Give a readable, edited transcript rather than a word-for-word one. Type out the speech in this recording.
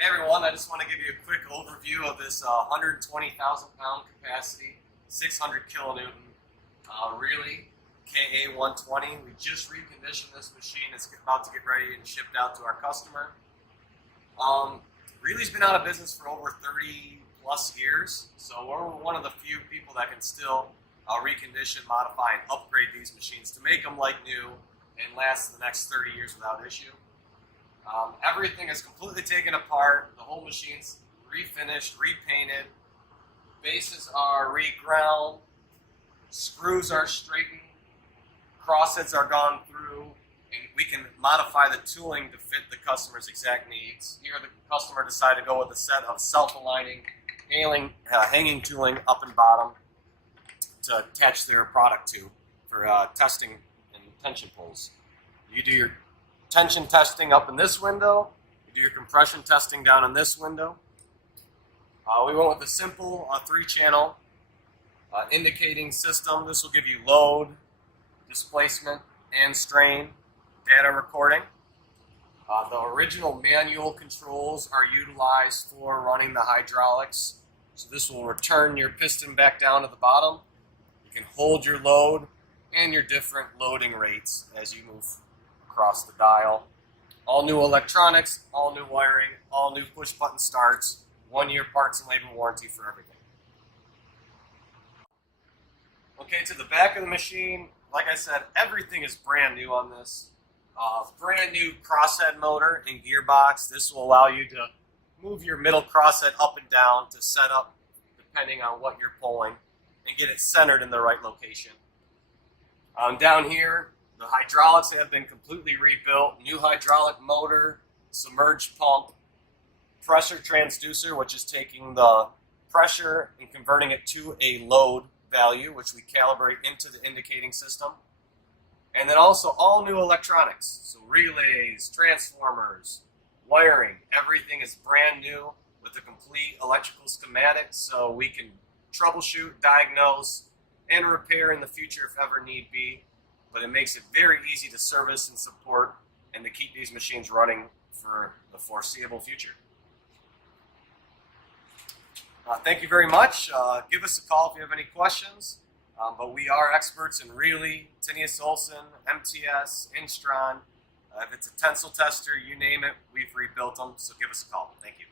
Hey everyone, I just want to give you a quick overview of this 120,000 pound capacity, 600 kilonewton Riehle KA-120. We just reconditioned this machine. It's about to get ready and shipped out to our customer. Riehle's been out of business for over 30 plus years, so we're one of the few people that can still recondition, modify, and upgrade these machines to make them like new and last the next 30 years without issue. Everything is completely taken apart. The whole machine's refinished, repainted. Bases are reground. Screws are straightened. Crossheads are gone through. And we can modify the tooling to fit the customer's exact needs. Here the customer decided to go with a set of self-aligning hanging tooling up and bottom to attach their product to for testing and tension pulls. You do your tension testing up in this window. You do your compression testing down in this window. We went with a simple 3-channel indicating system. This will give you load, displacement, and strain data recording. The original manual controls are utilized for running the hydraulics. So this will return your piston back down to the bottom. You can hold your load and your different loading rates as you move across the dial. All new electronics, all new wiring, all new push button starts, 1-year parts and labor warranty for everything. Okay, to the back of the machine, like I said, everything is brand new on this. Brand new crosshead motor and gearbox. This will allow you to move your middle crosshead up and down to set up depending on what you're pulling and get it centered in the right location. Down here, the hydraulics have been completely rebuilt. New hydraulic motor, submerged pump, pressure transducer, which is taking the pressure and converting it to a load value, which we calibrate into the indicating system. And then also all new electronics, so relays, transformers, wiring, everything is brand new with a complete electrical schematic, so we can troubleshoot, diagnose, and repair in the future if ever need be. But it makes it very easy to service and support and to keep these machines running for the foreseeable future. Thank you very much. Give us a call if you have any questions. But we are experts in Riehle, Tenias Olson, MTS, Instron. If it's a tensile tester, you name it, we've rebuilt them, so give us a call. Thank you.